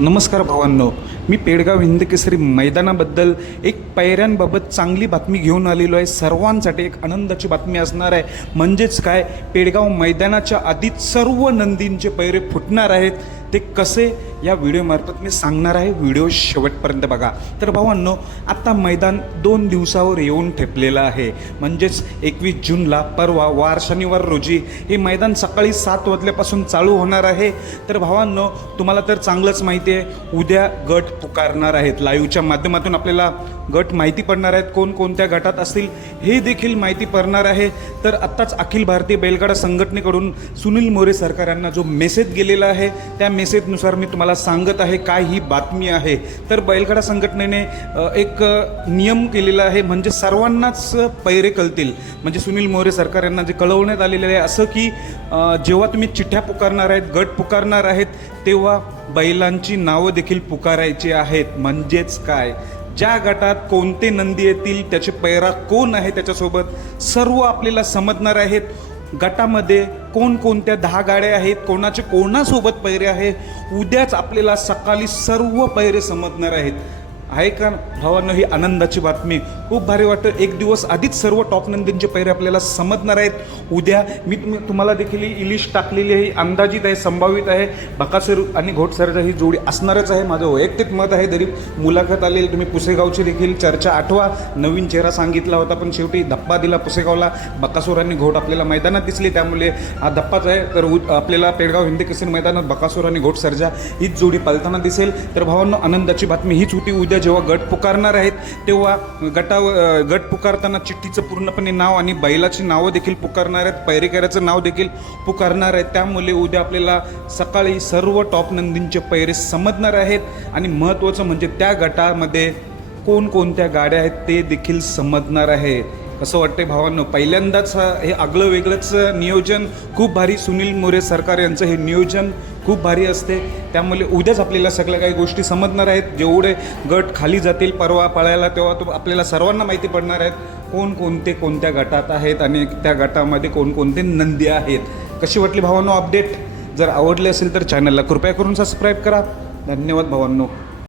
नमस्कार भावांनो. मी पेडगाव हिंद केसरी मैदानाबद्दल एक पायऱ्यांबाबत चांगली बातमी घेऊन आलेलो आहे. सर्वांसाठी एक आनंदाची बातमी असणार आहे. म्हणजेच काय पेडगाव मैदानाच्या आधीच सर्व नंदींचे पैरे फुटणार आहेत. ते कसे या व्हिडिओमार्फत मी सांगणार आहे व्हिडिओ शेवटपर्यंत बघा. तर भावांनो आत्ता मैदान दोन दिवसावर येऊन ठेपलेलं आहे. म्हणजेच एकवीस जूनला परवा वार शनिवार रोजी हे मैदान सकाळी सात वाजल्यापासून चालू होणार आहे. तर भावांनो तुम्हाला तर चांगलंच माहिती आहे उद्या गट पुकारणार आहेत. लाईव्हच्या माध्यमातून आपल्याला गट माहिती पडणार आहेत कोणकोणत्या गटात असतील हे देखील माहिती पडणार आहे. तर आत्ताच अखिल भारतीय बैलगाडा संघटनेकडून सुनील मोरे सरकार यांना जो मेसेज गेलेला आहे त्या मेसेजनुसार मी तुम्हाला सांगत आहे काय ही बातमी आहे. तर बैलगाडा संघटनेने एक नियम केलेला आहे म्हणजे सर्वांनाच पैरे कळतील. म्हणजे सुनील मोरे सरकार यांना जे कळवण्यात आलेले आहे असं की जेव्हा तुम्ही चिठ्ठ्या पुकारणार आहेत गट पुकारणार आहेत तेव्हा बैलांची नावं देखील पुकारायची आहेत. म्हणजेच काय? ज्या गटात कोणते नंदी येतील त्याचे पैरा कोण आहे त्याच्यासोबत सर्व आपल्याला समजणार आहेत. गटामध्ये कोणकोणत्या दहा गाड्या आहेत कोणाचे कोणासोबत पैरे आहे उद्याच आपल्याला सकाळी सर्व पैरे समजणार आहेत. आहे का? भावांनो ही आनंदाची बातमी. खूप भारी वाटतं. एक दिवस आधीच सर्व टॉप नंदींचे पैरे आपल्याला समजणार आहेत. उद्या मी तुम- तुम्हाला देखील ही इलिश टाकलेली आहे. ही अंदाजित आहे संभावित आहे. बकासूर आणि घोटसरचा ही जोडी असणारच आहे. माझं वैयक्तिक मत आहे. जरी मुलाखत आलेली तुम्ही पुसेगावची देखील चर्चा आठवा. नवीन चेहरा सांगितला होता पण शेवटी धप्पा दिला पुसेगावला. बकासूर आणि घोट आपल्याला मैदानात दिसली. त्यामुळे हा धप्पाच आहे. तर आपल्याला पेडगाव हिंदी किसन मैदानात बकासूर आणि घोट सरजा हीच जोडी पालताना दिसेल. तर भावांनो आनंदाची बातमी हीच होती. उद्या जेव्हा गट पुकारणार आहेत तेव्हा गटावर गट पुकारताना चिठ्ठीचं पूर्णपणे नाव आणि बैलाची नावं देखील पुकारणार आहेत पैरेकऱ्याचं नाव देखील पुकारणार आहेत. त्यामुळे उद्या आपल्याला सकाळी सर्व टॉप नंदींचे पैरे समजणार आहेत आणि महत्त्वाचं म्हणजे त्या गटामध्ये कोणकोणत्या गाड्या आहेत ते देखील समजणार आहे. कसं वाटतंय भावांनो. पहिल्यांदाच हे आगळं वेगळंच नियोजन खूप भारी सुनील मोरे सरकार यांचं हे नियोजन खूप भारी असते. त्यामुळे उद्याच आपल्याला सगळ्या काही गोष्टी समजणार आहेत. जेवढे गट खाली जातील परवा पळायला तेव्हा तो आपल्याला सर्वांना माहिती पडणार आहेत. कोणकोणते कोणत्या गटात आहेत आणि त्या गटामध्ये कोणकोणते नंदी आहेत. कशी वाटली भावांनो अपडेट? जर आवडले असेल तर चॅनलला कृपया करून सबस्क्राईब करा. धन्यवाद भावांनो.